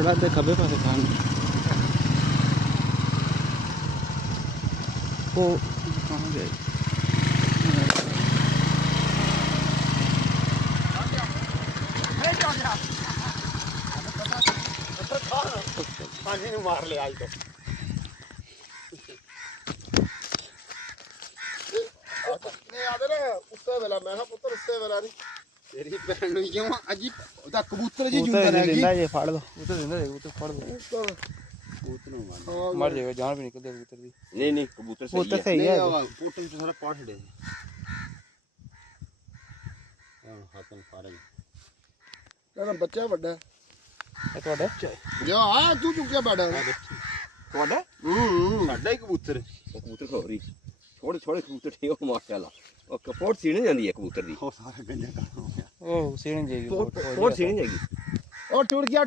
थोड़ा दे खबे पासे खान वो कहाँ गए पानी में मार ले आज तो नहीं आदे ना उससे वाला मैं हाँ पुत्र उससे वाला नहीं तेरी बहन ने क्यों अजीब उधर कबूतर जी जुंदा रहेगी जिंदा ये फाड़ दो उधर जिंदा है उधर फाड़ दो कबूतर मर जाएगा जान भी निकल जाएगी कबूतर दी नहीं कबूतर सही है पोटल से सारा पाठ दे हाथ में फाड़े ना बच्चा बड़ा ਇਹ ਤੁਹਾਡਾ जो आ तू चुकिया बड़ा ਤੁਹਾਡਾ साडा ही कबूतर कबूतर खोरी छोटे छोटे कबूतर थे वो माशाल्लाह और कपोट सीने जाती है कबूतर दी सारा गंजा कर हो गया ਉਹ ਸੀਣ ਜਾਏਗੀ कपोट सीने जाएगी और टूट गया